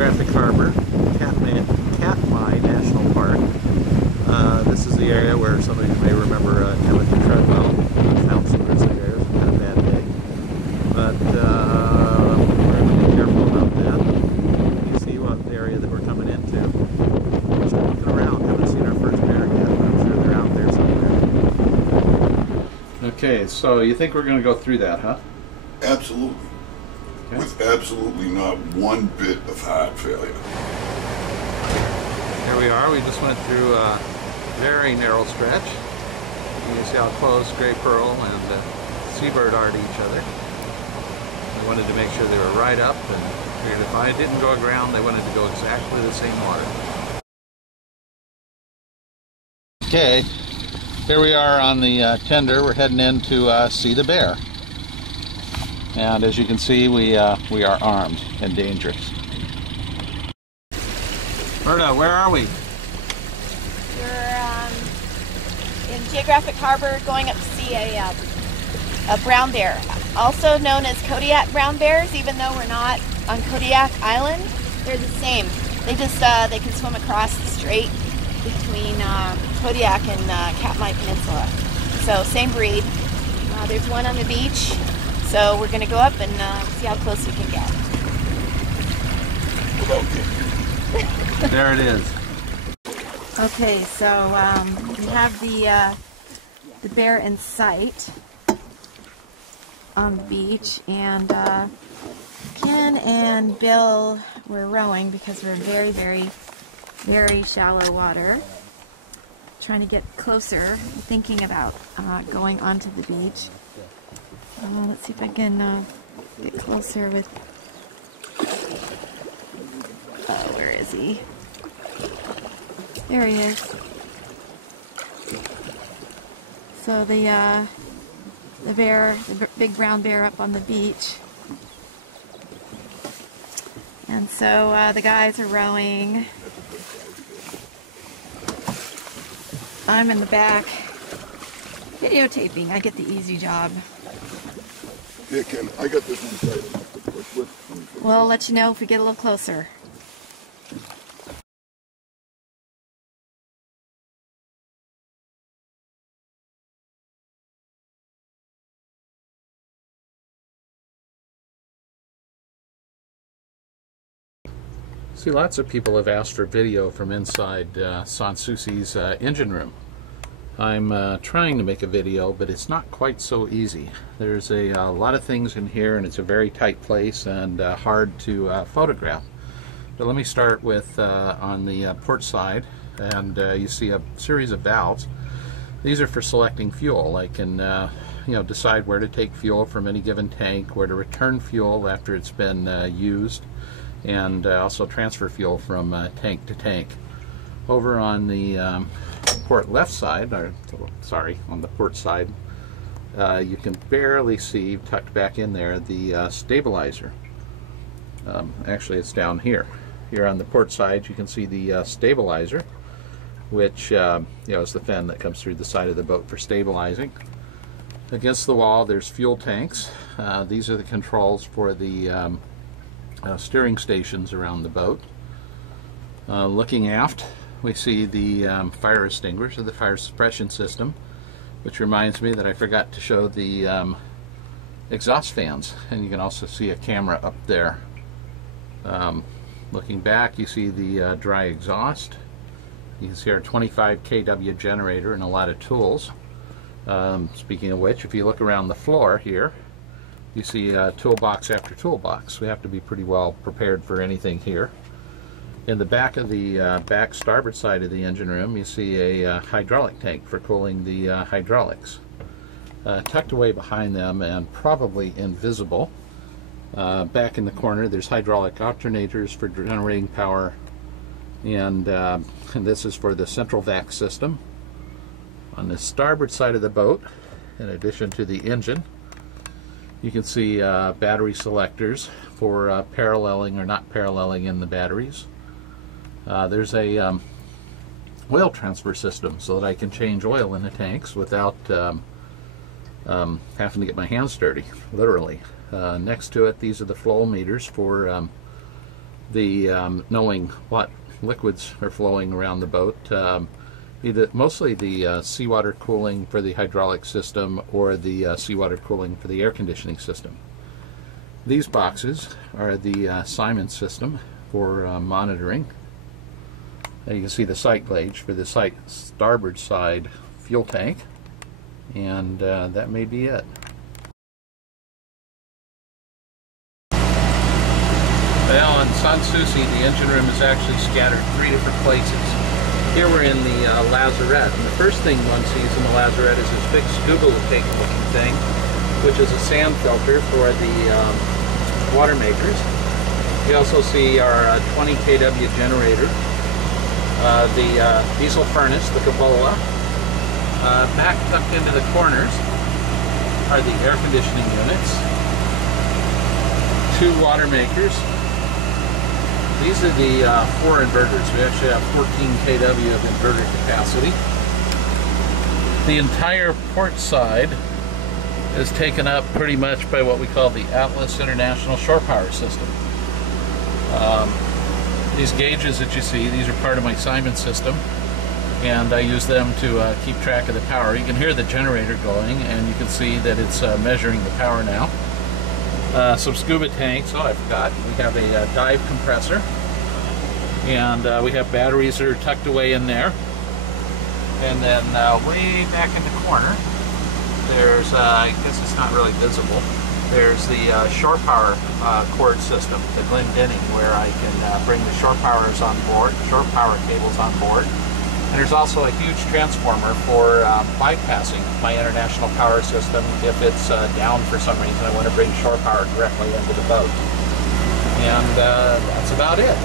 Geographic Harbor, Katmai National Park. This is the area where some of you may remember Timothy Treadwell found some grizzly bears and had a bad day. But we're going to be careful about that. You see what the area that we're coming into. We're still looking around, haven't seen our first bear yet, but I'm sure they're out there somewhere. Okay, so you think we're going to go through that, huh? Absolutely. Okay. With absolutely not one bit of heart failure. Here we are. We just went through a very narrow stretch. You can see how close gray pearl and seabird are to each other. We wanted to make sure they were right up, and figured if I didn't go aground, they wanted to go exactly the same water. Okay, here we are on the tender. We're heading in to see the bear. And as you can see, we are armed and dangerous. Berta, where are we? We're in Geographic Harbor going up to see a brown bear, also known as Kodiak brown bears. Even though we're not on Kodiak Island, they're the same. They just they can swim across the strait between Kodiak and Katmai Peninsula. So same breed. There's one on the beach. So we're going to go up and see how close we can get. There it is. Okay, so we have the bear in sight on the beach, and Ken and Bill were rowing because we're in very, very, very shallow water. Trying to get closer, thinking about going onto the beach. Let's see if I can get closer with... Oh, where is he? There he is. So the bear, the big brown bear up on the beach. And so the guys are rowing. I'm in the back videotaping. I get the easy job. Yeah, Ken, I got this one side. We'll let you know if we get a little closer. See, lots of people have asked for video from inside Sans Souci's engine room. I'm trying to make a video, but it's not quite so easy. There's a lot of things in here, and it's a very tight place and hard to photograph. But let me start with on the port side, and you see a series of valves. These are for selecting fuel. I can decide where to take fuel from any given tank, where to return fuel after it's been used, and also transfer fuel from tank to tank. Over on the port left side, or sorry, on the port side, you can barely see, tucked back in there, the stabilizer. Actually, it's down here. Here on the port side, you can see the stabilizer, which is the fin that comes through the side of the boat for stabilizing. Against the wall, there's fuel tanks. These are the controls for the steering stations around the boat. Looking aft, we see the fire extinguisher, the fire suppression system, which reminds me that I forgot to show the exhaust fans, and you can also see a camera up there. Looking back, you see the dry exhaust. You can see our 25 kW generator and a lot of tools. Speaking of which, if you look around the floor here, you see toolbox after toolbox. We have to be pretty well prepared for anything here. In the back of the back starboard side of the engine room, you see a hydraulic tank for cooling the hydraulics. Tucked away behind them and probably invisible, back in the corner, there's hydraulic alternators for generating power, and this is for the central vac system. On the starboard side of the boat, in addition to the engine, you can see battery selectors for paralleling or not paralleling in the batteries. There's a oil transfer system so that I can change oil in the tanks without having to get my hands dirty, literally. Next to it, these are the flow meters for knowing what liquids are flowing around the boat. Mostly the seawater cooling for the hydraulic system or the seawater cooling for the air conditioning system. These boxes are the Simon system for monitoring. And you can see the sight gauge for the starboard side fuel tank, and that may be it. Well, on Sans Souci, the engine room is actually scattered 3 different places. Here we're in the Lazarette, and the first thing one sees in the Lazarette is this big scuba tank looking thing, which is a sand filter for the water makers. We also see our 20 kW generator, the diesel furnace, the cupola. Back tucked into the corners are the air conditioning units, 2 water makers. These are the 4 inverters. We actually have 14 kW of inverter capacity. The entire port side is taken up pretty much by what we call the Atlas International Shore Power System. These gauges that you see, these are part of my Simon system, and I use them to keep track of the power. You can hear the generator going, and you can see that it's measuring the power now. Some scuba tanks. Oh, I forgot. We have a dive compressor, and we have batteries that are tucked away in there. And then way back in the corner, there's, I guess it's not really visible, there's the shore power cord system, the Glendinning, where I can bring the shore powers on board, shore power cables on board. And there's also a huge transformer for bypassing my international power system if it's down for some reason. I want to bring shore power directly into the boat. And that's about it.